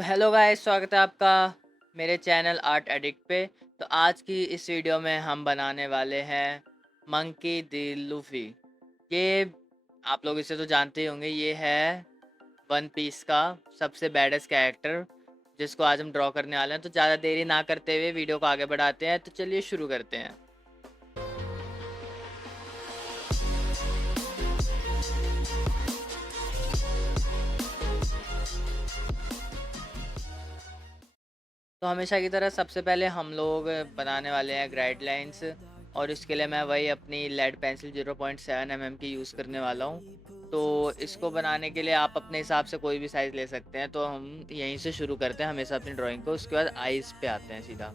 तो hello guys, स्वागत है आपका मेरे चैनल आर्ट एडिक्ट पे। तो आज की इस वीडियो में हम बनाने वाले हैं मंकी द लूफी। ये आप लोग इसे तो जानते ही होंगे, ये है वन पीस का सबसे बैडेस्ट कैरेक्टर जिसको आज हम ड्रॉ करने वाले हैं। तो ज़्यादा देरी ना करते हुए वीडियो को आगे बढ़ाते हैं, तो चलिए शुरू करते हैं। तो हमेशा की तरह सबसे पहले हम लोग बनाने वाले हैं गाइडलाइंस, और इसके लिए मैं वही अपनी लेड पेंसिल 0.7 mm की यूज़ करने वाला हूँ। तो इसको बनाने के लिए आप अपने हिसाब से कोई भी साइज़ ले सकते हैं। तो हम यहीं से शुरू करते हैं हमेशा अपनी ड्राइंग को, उसके बाद आइज़ पे आते हैं सीधा।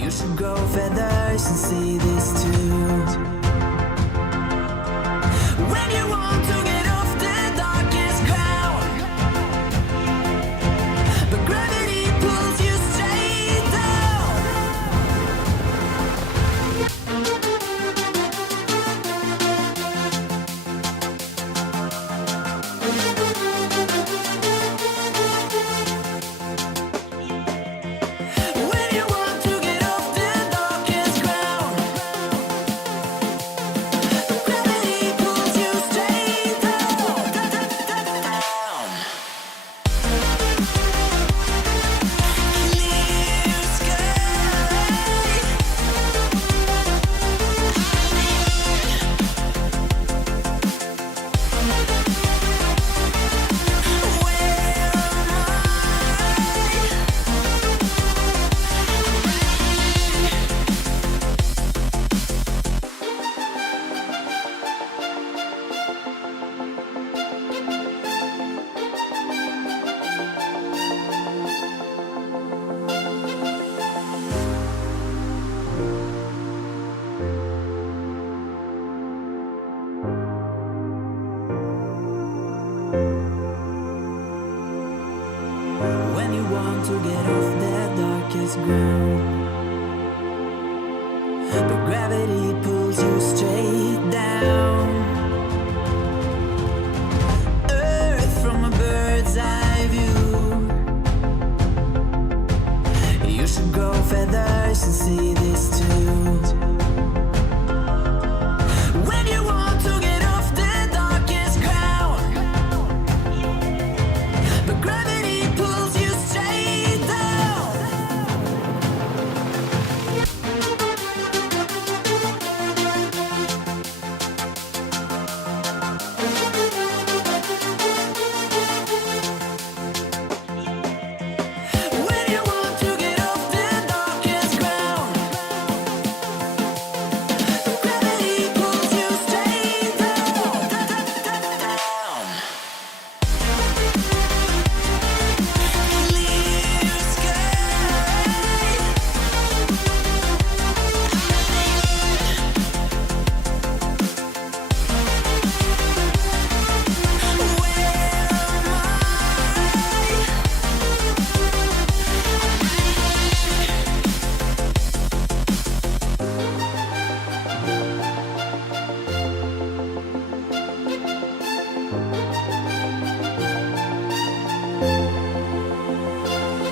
You should grow feathers and see this too. When you want to get off the darkest ground, but gravity pulls you straight down. When you want to get off the darkest ground, but gravity pulls you straight down, down. Clear sky. Where am I? When you want to get off that darkest ground, but gravity pulls you straight down. Earth from a bird's eye view. You should grow feathers and see this too. When you want to get off the darkest ground, but gravity pulls you straight down. When you want to get off the darkest ground, but gravity pulls you straight down, down. Clear sky. Where am I?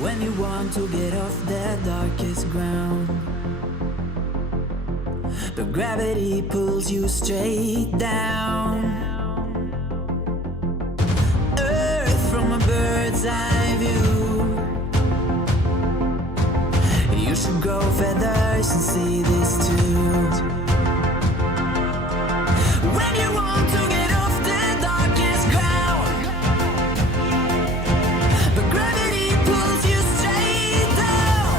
When you want to get off that darkest ground, but gravity pulls you straight down. Earth from a bird's eye view. You should grow feathers and see this too. When you want to get off the darkest ground, but gravity pulls you straight down.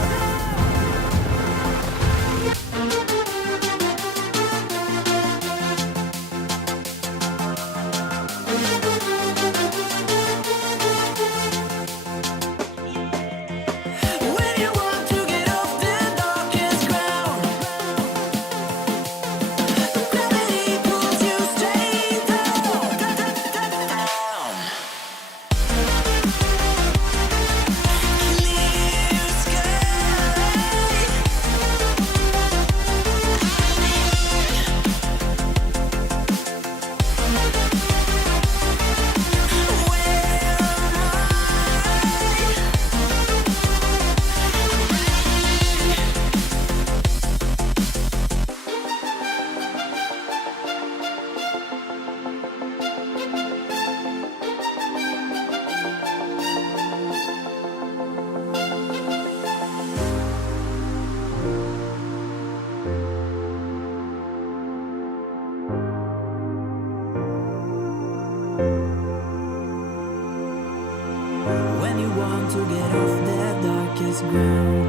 darkest ground.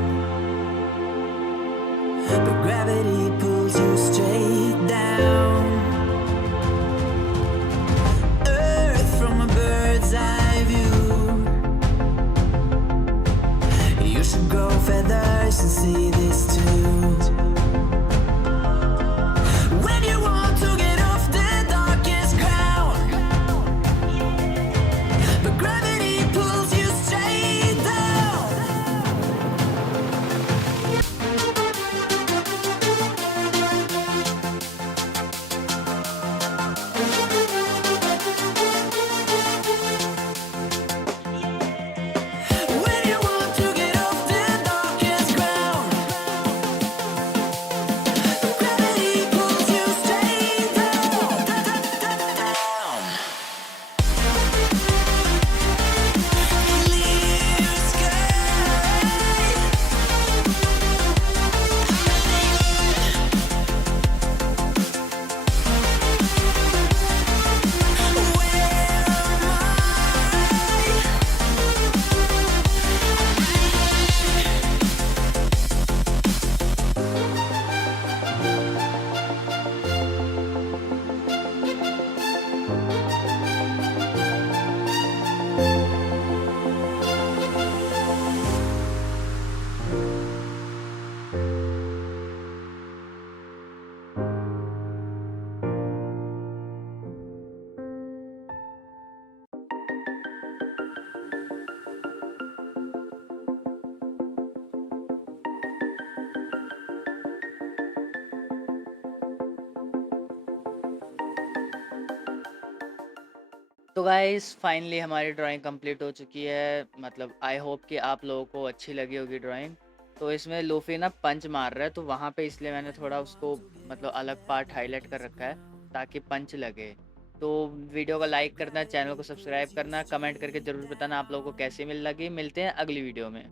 But gravity pulls you straight down. Earth from a bird's eye view. You should grow feathers and see this too. When you want to get off the darkest ground, but gravity pulls you straight down. When you want to get off the darkest ground, gravity pulls you straight down. Clear sky. Where am I? तो guys finally हमारी drawing complete हो चुकी है। मतलब I hope कि आप लोगों को अच्छी लगी होगी ड्राइंग। तो इसमें लूफी ना पंच मार रहा है, तो वहाँ पे इसलिए मैंने थोड़ा उसको मतलब अलग पार्ट हाईलाइट कर रखा है ताकि पंच लगे। तो वीडियो को लाइक करना, चैनल को सब्सक्राइब करना, कमेंट करके ज़रूर बताना आप लोगों को कैसी मिल लगी। मिलते हैं अगली वीडियो में।